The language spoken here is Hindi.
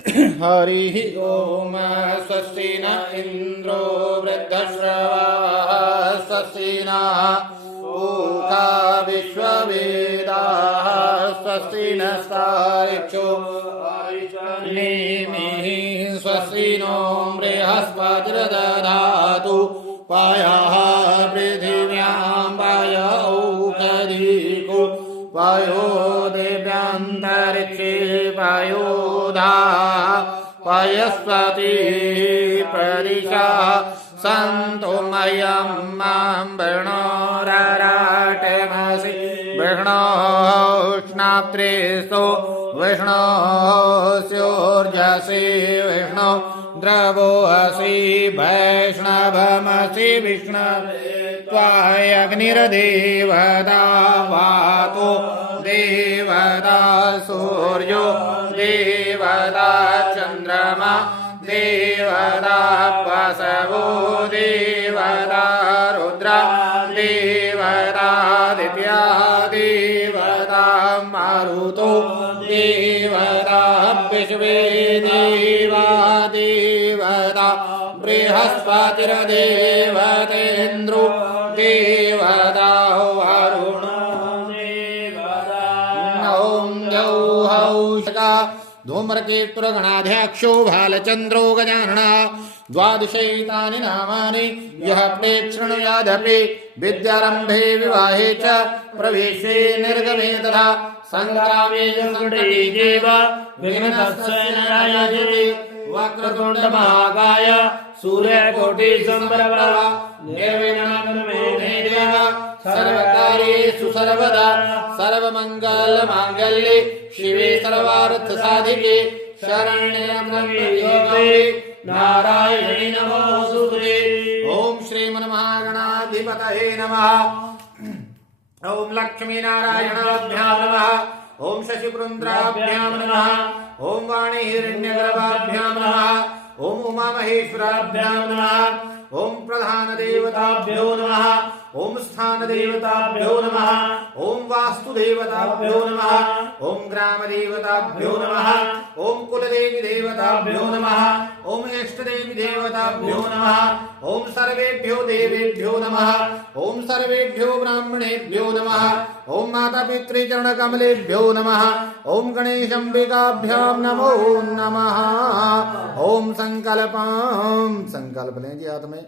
हरिः ओम स्वस्ति न इंद्रो वृद्धश्रवाः स्वस्ति नः पूषा विश्ववेदाः स्वस्ति नस्तार्क्ष्यो अरिष्टनेमिः स्वस्ति नो बृहस्पतिर्दधातु पायः पृथिव्यां पाय औषधीको पायो देव्यान्तरिक्षे पायोधा पयस्पति प्रदिशा सन्तो मयं मां वृणोरराटमसि विष्णोष्णाप्त्रेस्तो विष्णोस्योर्जसि विष्णो द्रवोऽसि वैष्णवमसि विष्णवे त्वायग्निर्देवता वातो देवता सूर्यो देवता चन्द्रमा देवता वसवो देवता रुद्र देवतादित्या देवता मारुतो देवता विश्वे देवा देवता बृहस्पतिर्देवतेन्द्रो देवता वरुणो देवता ॐ द्यौः धूम्रकेतुर्गणाध्यक्षो भालचन्द्रो गजाननः द्वादशैतानि नामानि यः प्रेक्षणयादपि विद्यारम्भे विवाहे च प्रवेशे निर्गमे तथा सङ्ग्रामे संकटेव विघ्नस्य नारायते वक्रतुण्ड महाकाय सूर्यकोटिसमप्रभ निर्विघ्नं मे देव सर्वकार्येषु सर्वदा सर्वमङ्गलमाङ्गल्ये शिवे सर्वार्थसाधिके शरण्ये त्र्यम्बके नारायणे नमोस्तुते। ओम श्रीमन्महागणाधिपतये नमः। ओम लक्ष्मीनारायणाभ्यां नमः। ओम शशिपुरन्द्राभ्यां नमः। ओम वाणीहिरण्यगर्भाभ्यां नमः। ओम उमामहेश्वराभ्यां नमः। ओम प्रधानदेवताभ्यो नमः। ओम स्थानदेवताभ्यो नमः। ओम वास्तुदेवताभ्यो नमः। ओम ग्रामदेवताभ्यो नमः। ओम कुलदेवी देवताभ्यो नमः। ओम इष्टदेवी देवताभ्यो नमः। ओम सर्वेभ्यो देवेभ्यो नमः। ओम सर्वेभ्यो ब्राह्मणेभ्यो नमः। ओम माता पितृचरणकमलेभ्यो नमः। ओम गणेशाम्बिकाभ्यां नमो नमः। ओम संकल्प लें जी हाथ में।